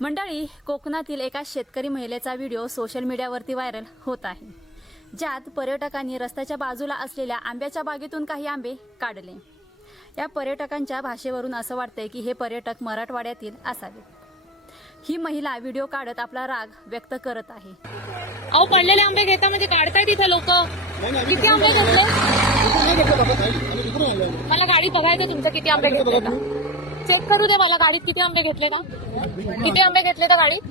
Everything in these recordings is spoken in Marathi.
मंडळी कोकणातील एका शेतकरी महिलेचा व्हिडिओ सोशल मीडियावरती व्हायरल होत आहे ज्यात पर्यटकांनी रस्त्याच्या बाजूला असलेल्या आंब्याच्या बागेतून काही आंबे काढले या पर्यटकांच्या भाषेवरून असं वाटतंय की हे पर्यटक मराठवाड्यातील असावेत ही महिला व्हिडिओ काढत आपला राग व्यक्त करत आहे अहो पडलेले आंबे घेता म्हणजे काढताय तिथे लोक किती आंबे घेतले मला गाडी बघायचं तुमचं किती आंबे घेतले चेक करू दे मला गाडीत किती आंबे घेतले का? किती आंबे घेतले का गाडीत?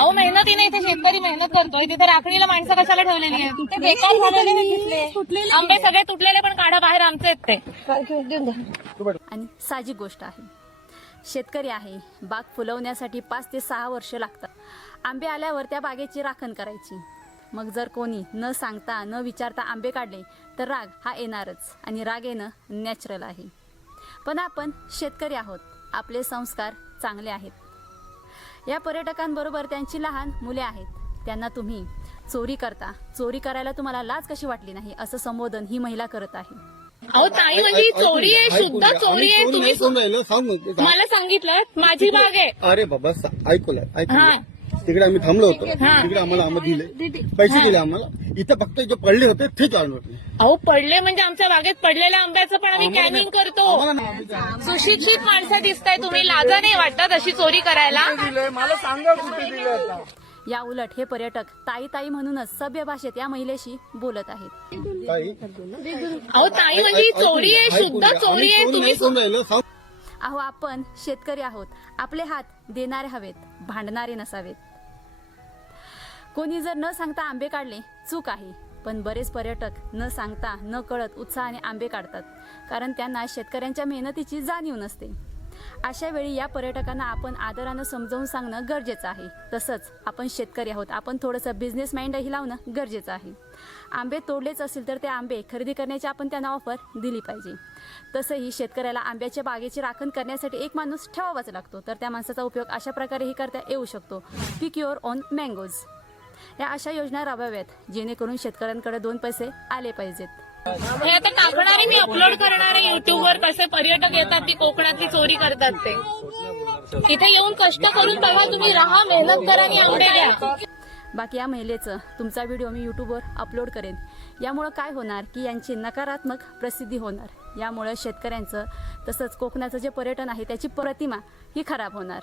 अहो मेहनतीने इथे शेतकरी मेहनत करतोय. तिथे राखणीला माणसं कशाला ठेवलेली आहे ते बेकार झालेले आंबे सगळे तुटलेले पण काढा बाहेर आमचे आहेत ते. आणि साहजिक गोष्ट आहे. शेतकरी आहे. बाग फुलवण्यासाठी पाच ते सहा वर्ष लागतात. आंबे आल्यावर त्या बागेची राखण करायची. मग जर कोणी न सांगता न विचारता आंबे काढले तर राग हा येणारच आणि राग येणं नॅचरल आहे. पण आपण शेतकरी आहोत. आपले संस्कार चांगले आहेत. या पर्यटकांबरोबर त्यांची लहान मुले आहेत. त्यांना तुम्ही चोरी करता. चोरी करायला तुम्हाला लाज कशी वाटली नाही असं संबोधन ही महिला करत आहे. अहो ताई म्हणजे ही चोरी आहे शुद्ध चोरी आहे तुम्ही सांग. मला सांगितलं माझी बाग आहे. अरे बाबा ऐकूया हा. तिकडे आम्ही थांबलो होतो. हा. तिकडे आम्हाला आंबे दिले. पैसे दिले आम्हाला. इथं फक्त जे पडले होते तेच आणले अहो पडले म्हणजे आमच्या बागेत पडलेल्या आंब्याचं पण आम्ही कॅनिंग करतो. आम्हाला. सुशिक्षित माणसं दिसताय तुम्ही. लाजा नाही वाटत अशी चोरी करायला. या उलट हे पर्यटक ताई ताई म्हणूनच सभ्य भाषेत या महिलेशी बोलत आहेत. ताई, अहो ताई म्हणजे चोरी आहे शुद्ध. चोरी आहे तुम्ही सांग अहो आपण शेतकरी आहोत. आपले हात देणारे हवेत भांडणारे नसावेत. कोणी जर न सांगता आंबे काढले चूक आहे. पण बरेच पर्यटक न सांगता न कळत उत्साहाने आंबे काढतात कारण त्यांना शेतकऱ्यांच्या मेहनतीची जाणीव नसते. अशा वेळी या पर्यटकांना आपण आदरानं समजावून सांगणं गरजेचं आहे. तसंच आपण शेतकरी आहोत आपण थोडंसं बिझनेस माइंडही लावणं गरजेचं आहे. आंबे तोडलेच असतील तर ते आंबे खरेदी करण्याची आपण त्यांना ऑफर दिली पाहिजे. तसंही शेतकऱ्याला आंब्याच्या बागेची राखण करण्यासाठी एक माणूस ठेवावाच लागतो तर त्या माणसाचा उपयोग अशा प्रकारेही करता येऊ शकतो. पिक युअर ऑन मँगोज या अशा योजना राबवाव्यात जेणेकरून शेतकऱ्यांकडे दोन पैसे आले पाहिजेत. हे आता टाकणारे मी अपलोड करणारे युट्यूबवर कसे पर्यटक येतात ती कोकणातली चोरी करतात ते. इथे येऊन कष्ट करून बघा तुम्ही राहा मेहनत करा आणि घ्या. बाकी या महिलेचं तुमचा व्हिडिओ मी यूट्यूबवर अपलोड करेन. यामुळं काय होणार की यांची नकारात्मक प्रसिद्धी होणार. यामुळं शेतकऱ्यांचं तसंच कोकणाचं जे पर्यटन आहे त्याची प्रतिमा ही खराब होणार.